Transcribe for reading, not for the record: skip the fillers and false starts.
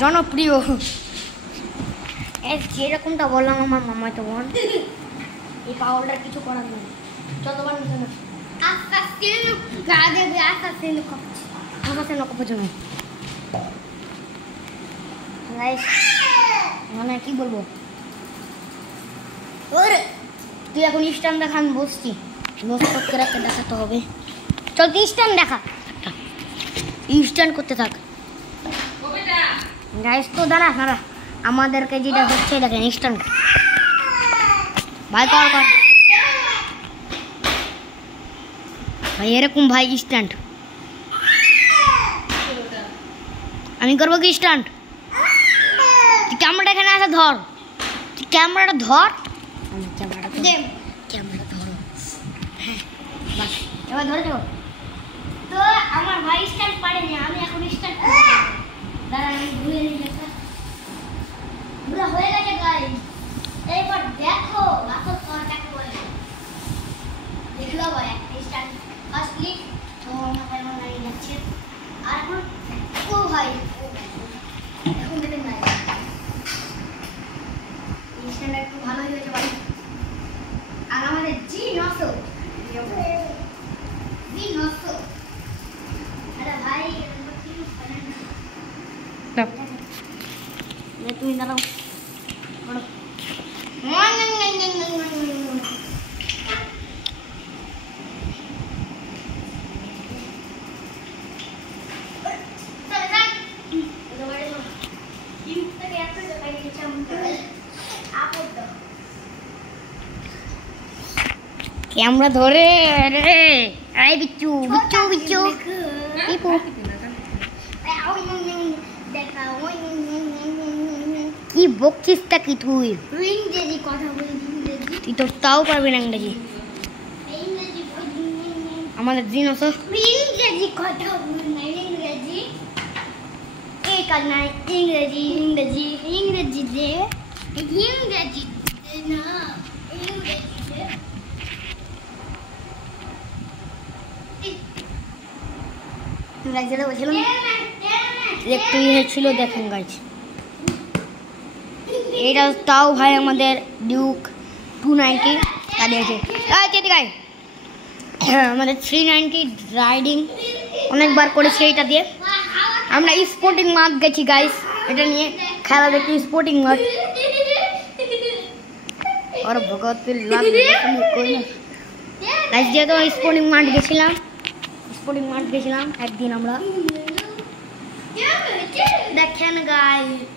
জনপ্রিয়। যেরকমটা বললাম আমার মামাই তো বোন, এই পাগলটার কিছু করার নেই। যতবার আস্তে আস্তে গা দেবে, আস্তে আস্তে মানে কি বলবো, তুই এখন স্ট্যান্ড দেখা, আমি বসছি, দেখাতে হবে। চল তুই স্ট্যান্ড দেখা, স্ট্যান্ড করতে থাক গাইস। তো দাঁড়া দাঁড়া, আমাদেরকে যেটা হচ্ছে দেখেন স্ট্যান্ড ভাই কর কর ভাই, এরকম ভাই স্ট্যান্ড আমি করবো কি স্ট্যান্ড? তুই ক্যামেরাটা এখানে আসে ধর, তুই ক্যামেরাটা ধর, ক্যামেরাটা ধরো, হ্যাঁ বাস এবার ধরে দেবো। তো আমার ভাই স্ট্যান্ড পারেনি, আমি এখন স্ট্যান্ড দাঁড়া, আমি ঘুরে নিয়ে ঘুরে হয়ে গেছে গাইস। এইবার দেখো আসল কাকে বলে, দেখলো ভাই স্ট্যান্ড ফার্স্ট ক্লিক। তো আমার ভাই দাঁড়িয়ে যাচ্ছে, আর এখন ও ভাই এখন দেখেন ভাই স্ট্যান্ডটা একটু ভালো হয়েছে ভাই। আর আমাদের G900 আরে ভাই তুমি দাঁড়াও, ক্যামেরা ধরে রে, আই বিচ্চু বিচ্চু বিচ্চু ইপু কি বকছিসটা কি তুই? ইংরেজি কথা বলি, তুই তো তাও পারবি না ইংরেজি। আমাদের G900 ইংরেজি কথা বলি না, ইংরেজি এই কাজ নাই, ইংরেজি ইংরেজি ইংরেজি দে, ইংরেজি না ইংরেজি দে। একটু ছিল দেখুন গাইজ, এটা তাও ভাই আমাদের ডিউক 290 দাঁড়িয়েছে। আমাদের 390 রাইডিং অনেকবার করেছি এটা দিয়ে। আমরা স্পোর্টিং মাঠ গেছি গাইজ, এটা নিয়ে খেলা দেখি স্পোর্টিং মাঠ। আর ভগত যেহেতু স্পোর্টিং মাঠ গেছিলাম, একদিন আমরা দেখেন গাইজ।